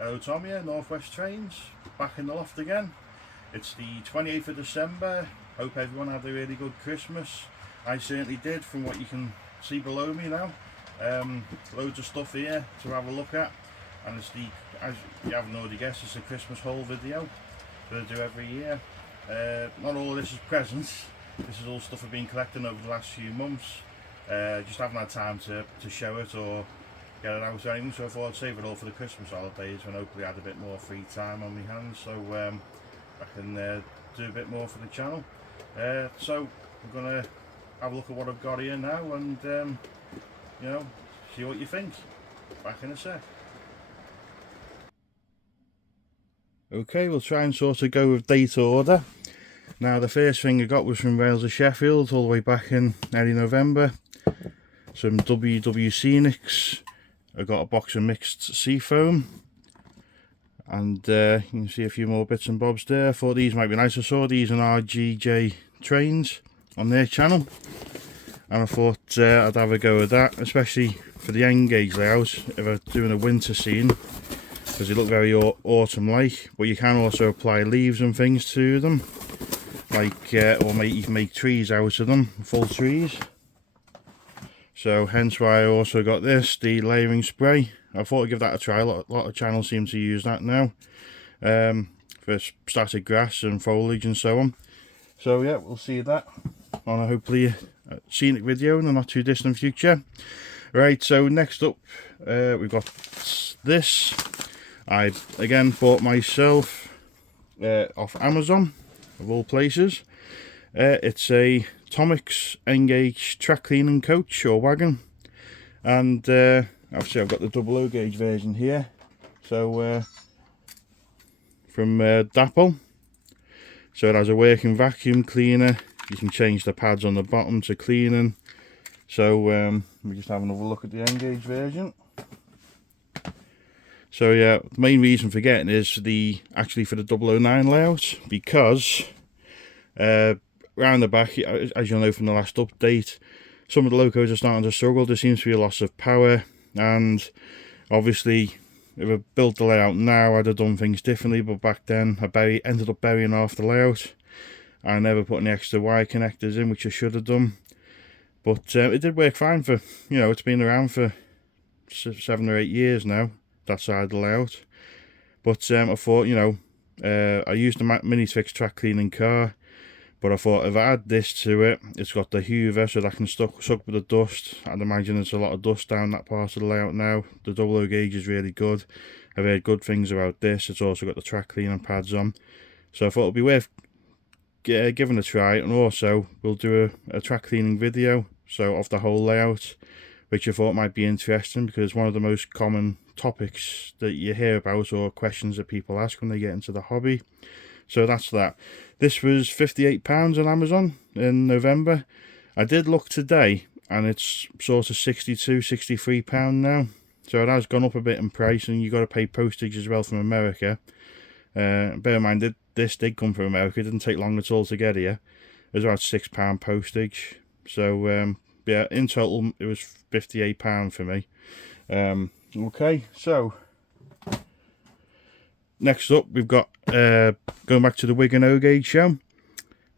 Hello Tom here, Northwest Trains, back in the loft again. It's the 28th of December. Hope everyone had a really good Christmas. I certainly did, from what you can see below me now. Loads of stuff here to have a look at, and it's the, as you haven't already guessed, it's a Christmas haul video that I do every year. Not all of this is presents. This is all stuff I've been collecting over the last few months. Just haven't had time to show it or get it out or anything, so I thought I'd save it all for the Christmas holidays when hopefully I had a bit more free time on my hands, so I can do a bit more for the channel. So I'm gonna have a look at what I've got here now and you know, see what you think. Back in a sec. Okay, we'll try and sort of go with date order. Now the first thing I got was from Wales of Sheffield all the way back in early November. Some WW Scenics. I got a box of mixed seafoam, and you can see a few more bits and bobs there. I thought these might be nice. I saw these on RGJ Trains on their channel, and I thought I'd have a go at that, especially for the end gauge layout if I'm doing a winter scene, because they look very autumn-like. But you can also apply leaves and things to them, like or you can make trees out of them, full trees. So hence why I also got this, the layering spray. I thought I'd give that a try. A lot of channels seem to use that now for static grass and foliage and so on. So yeah, we'll see that on a hopefully scenic video in the not too distant future. Right, so next up we've got this. I again bought myself off Amazon of all places. It's a Tomix N-gauge track cleaning coach or wagon, and obviously I've got the 00 gauge version here, so from Dapple. So it has a working vacuum cleaner. You can change the pads on the bottom to cleaning. So we just have another look at the N-gauge version. So yeah, the main reason for getting is actually for the 009 layout, because around the back, as you'll know from the last update, some of the locos are starting to struggle. There seems to be a loss of power, and obviously if I built the layout now I'd have done things differently, but back then I ended up burying half the layout. I never put any extra wire connectors in, which I should have done, but it did work fine for, you know, it's been around for 7 or 8 years now, that side of the layout. But I thought, you know, I used the Minifix track cleaning car, but I thought if I add this to it, it's got the hoover so that I can suck with the dust. I'd imagine there's a lot of dust down that part of the layout now. The 00 gauge is really good. I've heard good things about this. It's also got the track cleaning pads on. So I thought it'd be worth giving a try, and also we'll do a track cleaning video, so of the whole layout, which I thought might be interesting because it's one of the most common topics that you hear about or questions that people ask when they get into the hobby. So that's that. This was £58 on Amazon in November. I did look today and it's sort of £62–63 now. So it has gone up a bit in price, and you got to pay postage as well from America. Bear in mind, this did come from America. It didn't take long at all to get here. It was about £6 postage. So yeah, in total it was £58 for me. Okay, so next up we've got going back to the Wigan O-gauge show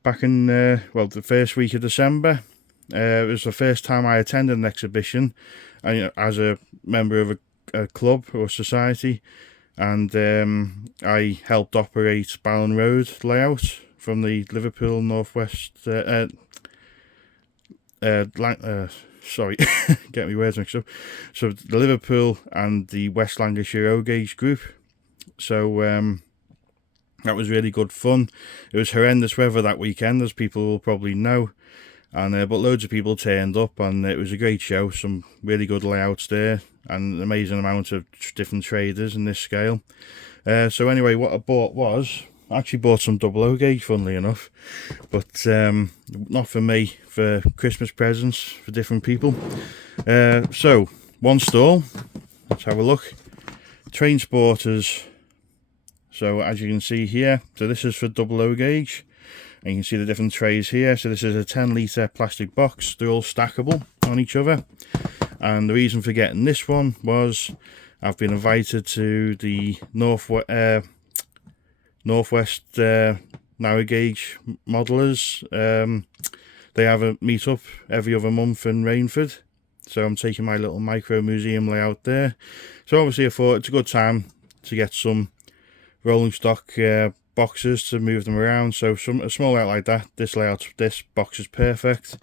back in well, the first week of December. It was the first time I attended an exhibition, and you know, as a member of a club or society, and I helped operate Ballon Road layout from the Liverpool Northwest sorry, get me words mixed up. So the Liverpool and the West Lancashire O-gauge group. So that was really good fun. It was horrendous weather that weekend, as people will probably know, and but loads of people turned up, and it was a great show. Some really good layouts there, and an amazing amount of different traders in this scale. So anyway, what I bought was, I actually bought some 00 gauge, funnily enough, but not for me, for Christmas presents for different people. So one stall, let's have a look. Train Sporters. So as you can see here, so this is for 00 gauge, and you can see the different trays here. So this is a 10-litre plastic box. They're all stackable on each other, and the reason for getting this one was I've been invited to the Northwest narrow gauge modelers. They have a meet-up every other month in Rainford, so I'm taking my little micro museum layout there. So obviously I thought it's a good time to get some rolling stock boxes to move them around. So a small layout like that, this box is perfect.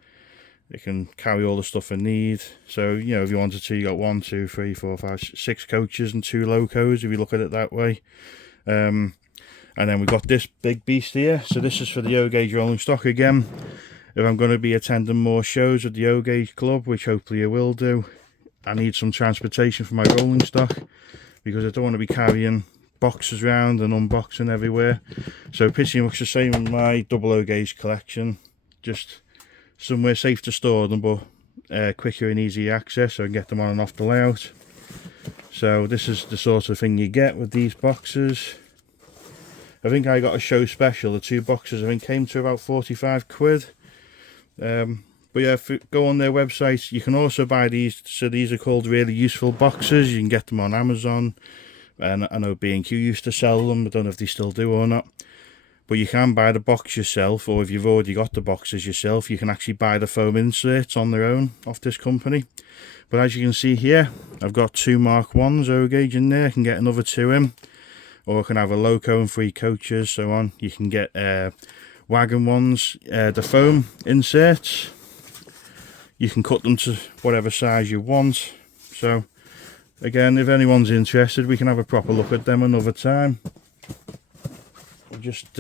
It can carry all the stuff I need. So, you know, if you wanted to, you got 1, 2, 3, 4, 5, 6 coaches and 2 locos, if you look at it that way. And then we've got this big beast here. So this is for the O-Gauge rolling stock again. If I'm going to be attending more shows at the O-Gauge Club, which hopefully I will do, I need some transportation for my rolling stock, because I don't want to be carrying boxes around and unboxing everywhere. So pretty much the same in my double O-Gauge collection, just somewhere safe to store them, but quicker and easy access, so I can get them on and off the layout. So this is the sort of thing you get with these boxes. I think I got a show special. The 2 boxes I think came to about 45 quid. But yeah, if you go on their website, you can also buy these. So these are called really useful boxes. You can get them on Amazon, and I know B&Q used to sell them. I don't know if they still do or not. But you can buy the box yourself, or if you've already got the boxes yourself, you can actually buy the foam inserts on their own off this company. But as you can see here, I've got 2 Mark 1s O-Gauge in there. I can get another 2 in, or I can have a loco and 3 coaches, so on. You can get wagon ones, the foam inserts. You can cut them to whatever size you want. So again, if anyone's interested, we can have a proper look at them another time. We'll just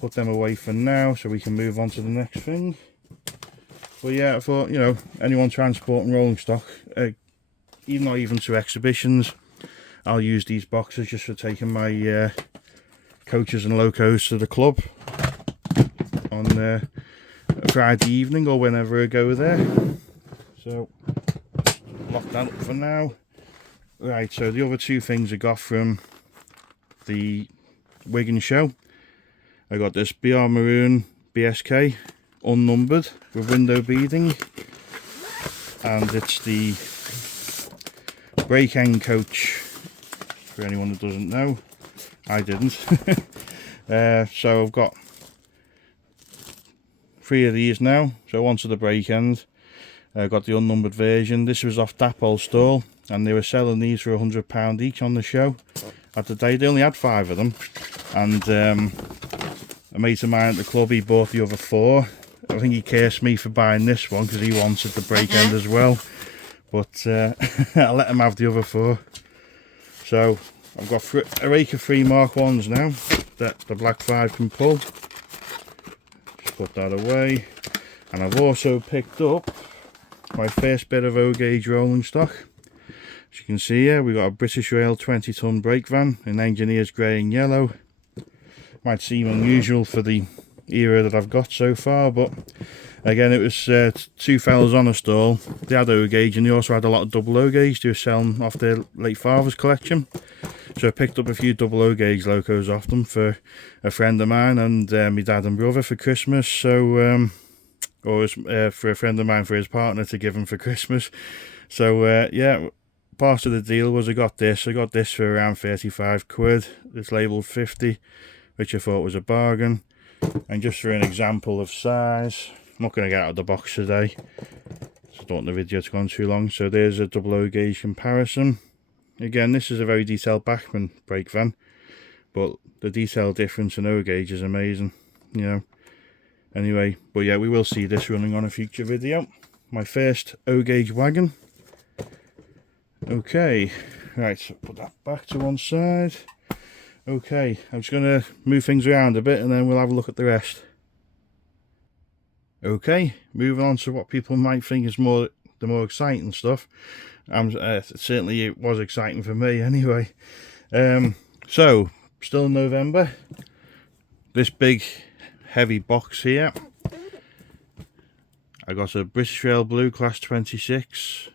put them away for now so we can move on to the next thing. But yeah, I thought, you know, anyone transporting rolling stock, not even to exhibitions, I'll use these boxes just for taking my coaches and locos to the club on a Friday evening or whenever I go there. So lock that up for now. Right, so the other 2 things I got from the Wigan show, I got this BR Maroon BSK unnumbered with window beading, and it's the brake end coach, for anyone that doesn't know. I didn't. So I've got 3 of these now, so onto the brake end. I got the unnumbered version. This was off Dapol stall, and they were selling these for £100 each on the show. At the day, they only had 5 of them, and a mate of mine at the club, he bought the other 4. I think he cursed me for buying this one because he wanted the brake end as well, but I let him have the other 4. So I've got a rake of 3 Mark 1s now that the Black 5 can pull. Just put that away, and I've also picked up my first bit of O-Gauge rolling stock. As you can see here, we've got a British Rail 20-ton brake van in engineer's grey and yellow. Might seem unusual for the era that I've got so far, but again, it was 2 fellas on a stall. They had O-Gauge, and they also had a lot of double O-Gauge they were selling off their late father's collection. So I picked up a few double O-Gauge locos off them for a friend of mine and my dad and brother for Christmas. So for a friend of mine, for his partner, to give him for Christmas. So yeah, part of the deal was I got this for around 35 quid. It's labelled 50, which I thought was a bargain. And just for an example of size, I'm not going to get out of the box today, so I don't want the video to go on too long. So there's a double O-Gauge comparison. Again, this is a very detailed Bachmann brake van, but the detail difference in O-Gauge is amazing, you know. Anyway, but yeah, we will see this running on a future video. My first O-Gauge wagon. Okay, right, so put that back to one side. Okay, I'm just going to move things around a bit and then we'll have a look at the rest. Okay, moving on to what people might think is the more exciting stuff. Certainly it was exciting for me anyway. So, still in November. This big heavy box here. I got a British Rail Blue Class 26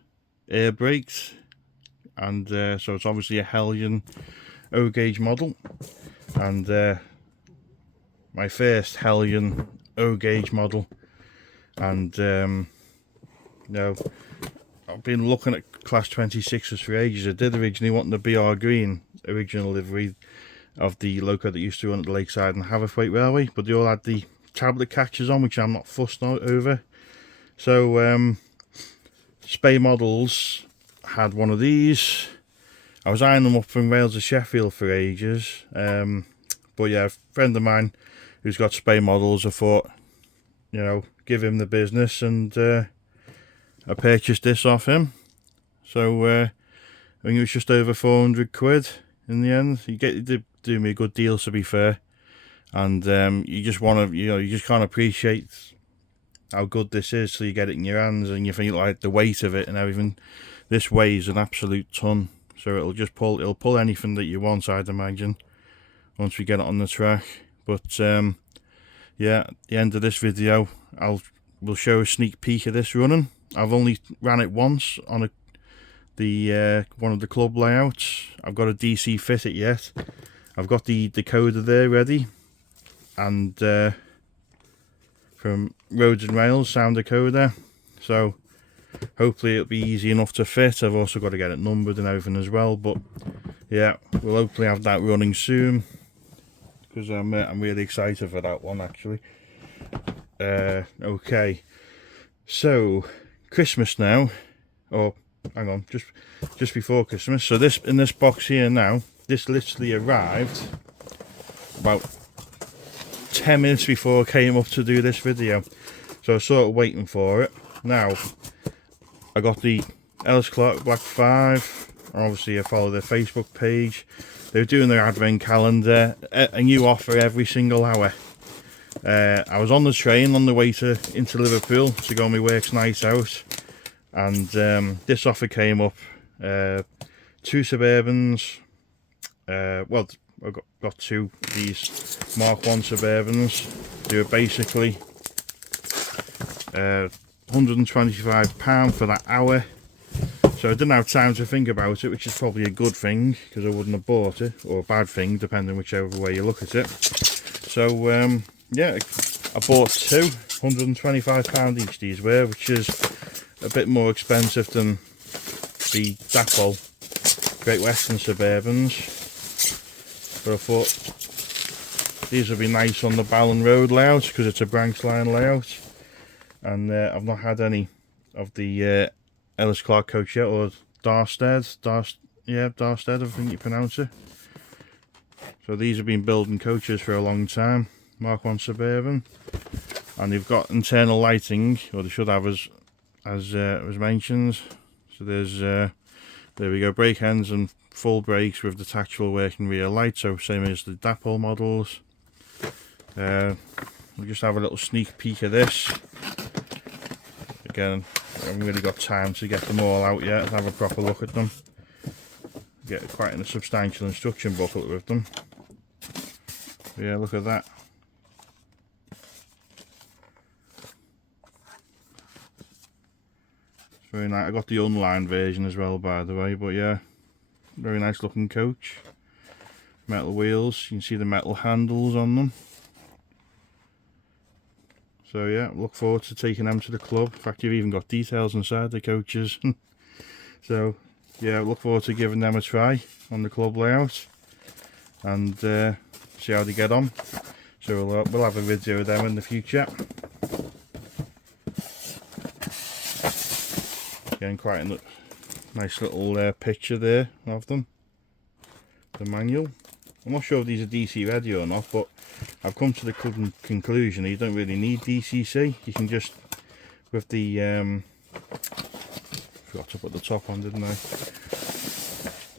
air brakes, and so it's obviously a Hellion O-Gauge model, and my first Hellion O-Gauge model, and you know, I've been looking at Class 26s for ages. I did originally want the BR Green original livery of the loco that used to run at the Lakeside and Haverthwaite Railway, but they all had the tablet catchers on, which I'm not fussed over. So Spey Models had one of these. I was eyeing them up from Wales to Sheffield for ages, but yeah, a friend of mine who's got Spey Models, I thought, you know, give him the business, and I purchased this off him. So I think it was just over 400 quid in the end. You did do me a good deal, to be fair, and you just want to, you know, you just can't appreciate how good this is till you get it in your hands and you think like the weight of it and everything. This weighs an absolute ton, so it'll pull anything that you want, I'd imagine, once we get it on the track. But yeah, at the end of this video we'll show a sneak peek of this running. I've only ran it once on one of the club layouts. I've got a DC fit it yet. I've got the decoder there ready, and from Roads and Rails sound decoder, so hopefully it'll be easy enough to fit. I've also got to get it numbered and everything as well, but yeah, we'll hopefully have that running soon, because I'm really excited for that one actually. Okay, so Christmas now, or hang on, just before Christmas. So this, in this box here now, this literally arrived about 10 minutes before I came up to do this video, so I was sort of waiting for it. Now I got the Ellis Black 5, obviously I follow their Facebook page. They're doing their advent calendar, a new offer every single hour. I was on the train on the way into Liverpool to go on my work's night out, and this offer came up. 2 Suburbans, well, I got 2 of these Mark 1 Suburbans. They were basically £125 for that hour, so I didn't have time to think about it, which is probably a good thing, because I wouldn't have bought it, or a bad thing, depending whichever way you look at it. So yeah, I bought 2, £125 each these were, which is a bit more expensive than the Dapol Great Western Suburbans, but I thought these would be nice on the Ballan Road layout, because it's a branch line layout, and I've not had any of the Ellis Clark coach yet, or Darstead, I think you pronounce it. So these have been building coaches for a long time, Mark 1 Suburban, and they've got internal lighting, or they should have, as was mentioned. So there's there we go, brake ends and full brakes with detachable working rear light, so same as the Dapol models. We'll just have a little sneak peek of this. Again, I haven't really got time to get them all out yet and have a proper look at them. Get quite a substantial instruction booklet with them. Yeah, look at that. It's very nice. I got the unlined version as well, by the way, but yeah, very nice looking coach. Metal wheels, you can see the metal handles on them. So yeah, look forward to taking them to the club. In fact, you've even got details inside the coaches. So yeah, look forward to giving them a try on the club layout, and see how they get on. So we'll have a video of them in the future. Again, quite a nice little picture there of them. The manual. I'm not sure if these are DC ready or not, but I've come to the conclusion that you don't really need DCC. You can just, with the forgot to put the top on, didn't I?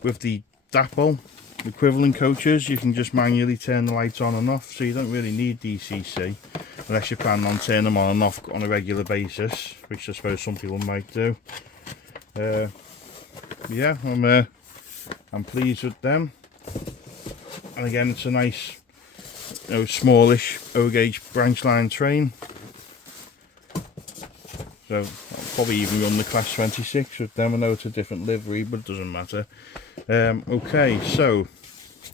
With the Dapol equivalent coaches, you can just manually turn the lights on and off, so you don't really need DCC unless you plan on turning them on and off on a regular basis, which I suppose some people might do. Yeah, I'm pleased with them, and again, it's a nice, you know, smallish O-gauge branch line train. So I'll probably even run the Class 26 with them. I know it's a different livery, but it doesn't matter. Okay, so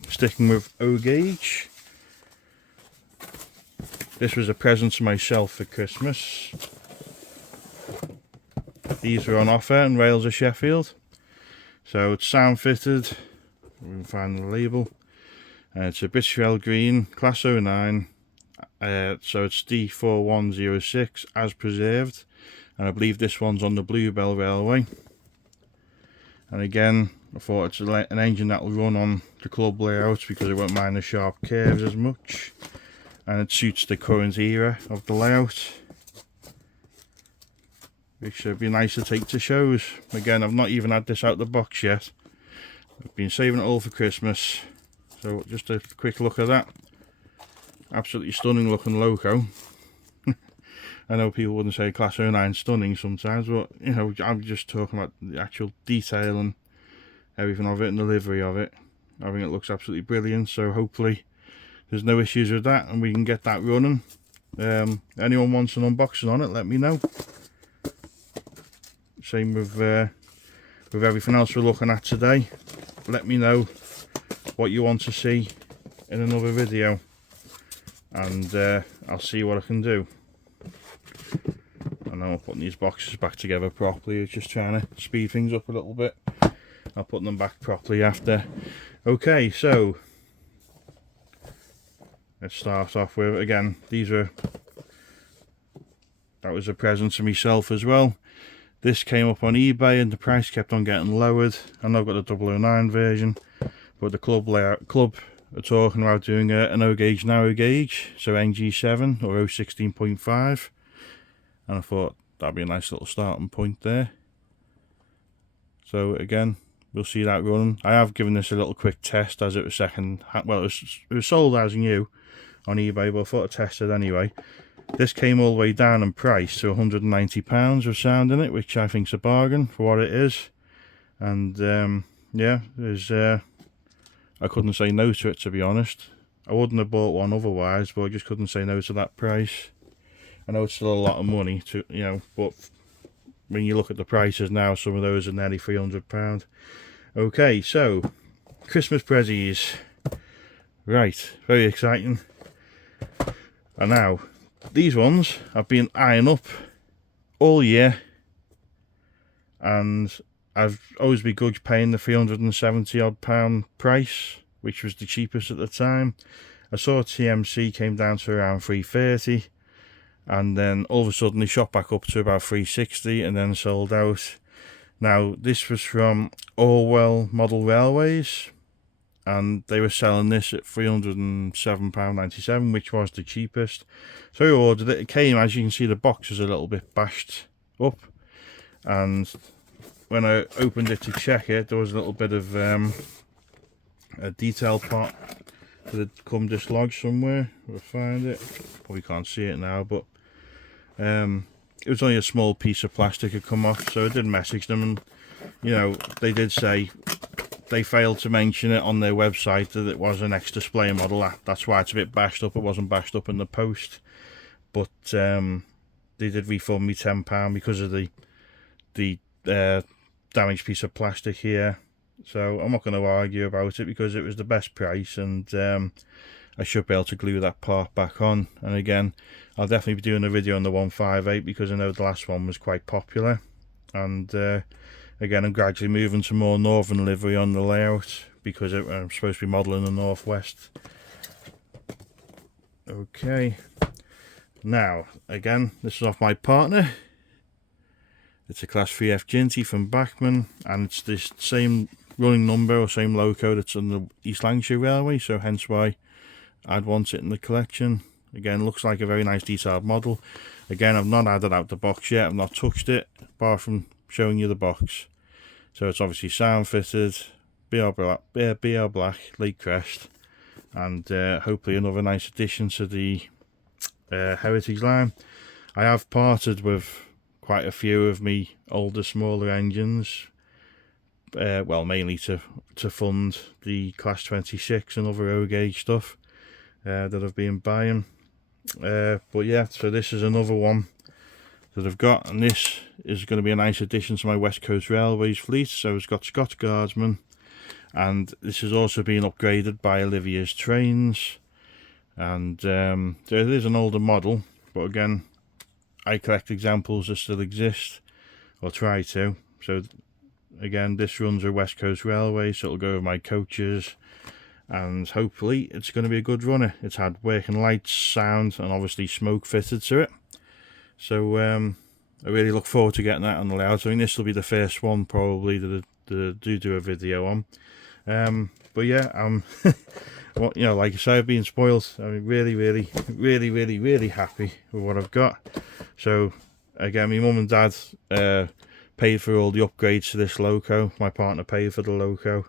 sticking with O-gauge. This was a present to myself for Christmas. these are on offer in Rails of Sheffield. So it's sound fitted, we can find the label. It's a British Rail green, class 09, so it's D4106 as preserved, and I believe this one's on the Bluebell Railway. And again, I thought it's an engine that will run on the club layouts because it won't mind the sharp curves as much, and it suits the current era of the layout, which would be nice to take to shows. Again, I've not even had this out the box yet. I've been saving it all for Christmas. So just a quick look at that. Absolutely stunning looking loco. I know people wouldn't say class 09 stunning sometimes, but you know, I'm just talking about the actual detail and everything of it and the livery of it. I think it looks absolutely brilliant, so hopefully there's no issues with that and we can get that running. Anyone wants an unboxing on it, let me know. Same with everything else we're looking at today. Let me know what you want to see in another video, and I'll see what I can do. I know I'm putting these boxes back together properly, it's just trying to speed things up a little bit. I'll put them back properly after. Okay, so let's start off with, again, that was a present to myself as well. This came up on eBay and the price kept on getting lowered. I know I've got the 009 version, but the club are talking about doing an O gauge narrow gauge, so NG7 or 016.5, and I thought that'd be a nice little starting point there. So again, we'll see that running. I have given this a little quick test as it was it was sold as new on eBay, but I thought I'd test it anyway. This came all the way down in price to £190 with sound in it, which I think's a bargain for what it is. And yeah, I couldn't say no to it, to be honest. I wouldn't have bought one otherwise, but I just couldn't say no to that price. I know it's still a lot of money, but when you look at the prices now, some of those are nearly £300. Okay, so Christmas prezzies. Right, very exciting. And now, these ones I've been eyeing up all year, and I've always begrudged paying the £370 odd price, which was the cheapest at the time. I saw TMC came down to around £330, and then all of a sudden they shot back up to about £360 and then sold out. Now this was from Orwell Model Railways, and they were selling this at £307.97, which was the cheapest. So I ordered it. It came, as you can see, the box was a little bit bashed up, and when I opened it to check it, there was a little bit of a detail part that had come dislodged somewhere. I'll find it. Probably can't see it now, but it was only a small piece of plastic had come off, so I did message them, and you know, they did say they failed to mention it on their website that it was an ex-display model. That's why it's a bit bashed up. It wasn't bashed up in the post, but they did refund me £10 because of the damaged piece of plastic here. So I'm not going to argue about it because it was the best price, and I should be able to glue that part back on. And again, I'll definitely be doing a video on the 158 because I know the last one was quite popular, and again, I'm gradually moving to more northern livery on the layout because I'm supposed to be modelling the northwest. Okay, now again, this is off my partner. It's a Class 3F Ginty from Bachmann, and it's this same running number or same loco that's on the East Lancashire Railway, so hence why I'd want it in the collection. Again, looks like a very nice detailed model. Again, I've not had it out the box yet, I've not touched it apart from showing you the box. So it's obviously sound fitted, BR black, lake crest, and hopefully another nice addition to the heritage line. I have parted with quite a few of me older, smaller engines, well, mainly to fund the Class 26 and other O gauge stuff that I've been buying. But yeah, so this is another one that I've got, and this is going to be a nice addition to my West Coast Railways fleet. So it's got Scot Guardsman, and this has also been upgraded by Olivia's Trains, and so it is an older model, but again, I collect examples that still exist, I'll try to. So again, this runs a West Coast Railway, so it'll go with my coaches, and hopefully it's going to be a good runner. It's had working lights, sound, and obviously smoke fitted to it. So I really look forward to getting that on the layout. I think this will be the first one probably that I do a video on. But yeah, well, you know, like I say, I've been spoilt. I'm really happy with what I've got. So again, my mum and dad paid for all the upgrades to this loco. My partner paid for the loco.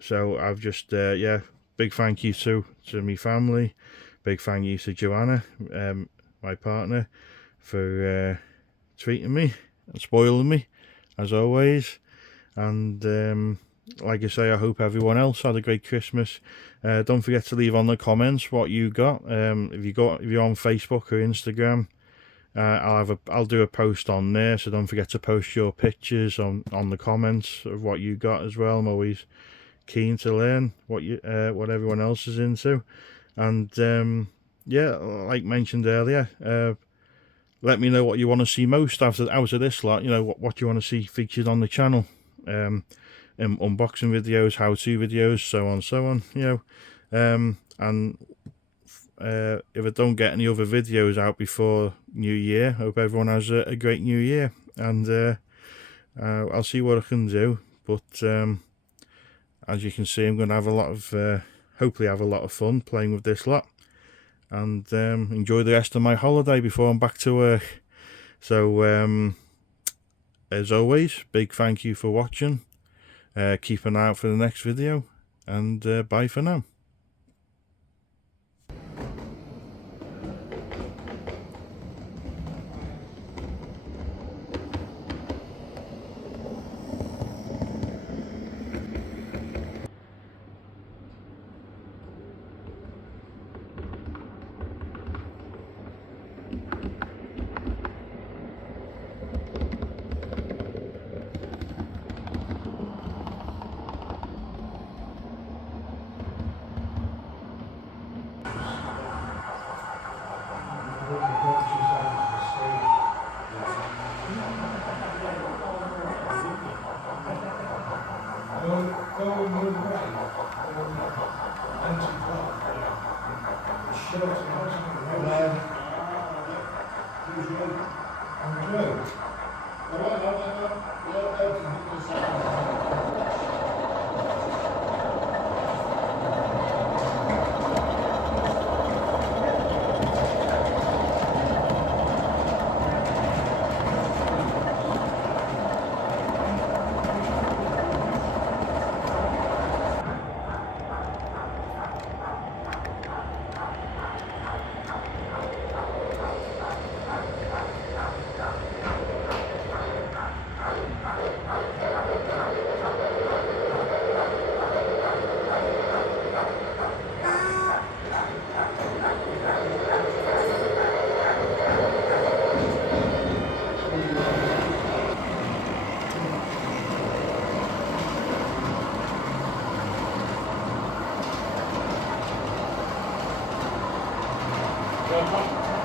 So I've just yeah, big thank you to my family. Big thank you to Joanna, my partner, for treating me and spoiling me as always. And like I say, I hope everyone else had a great Christmas. Don't forget to leave on the comments what you got. If you're on Facebook or Instagram, I'll do a post on there. So don't forget to post your pictures on the comments of what you got as well. I'm always keen to learn what everyone else is into. And yeah, like mentioned earlier, let me know what you want to see most out of this lot. You know, what you want to see featured on the channel. Unboxing videos, how-to videos, so on, you know. And if I don't get any other videos out before New Year, hope everyone has a great New Year. And I'll see what I can do. But as you can see, I'm going to have a lot of, hopefully have a lot of fun playing with this lot. And enjoy the rest of my holiday before I'm back to work. So as always, big thank you for watching. Keep an eye out for the next video, and bye for now. Well,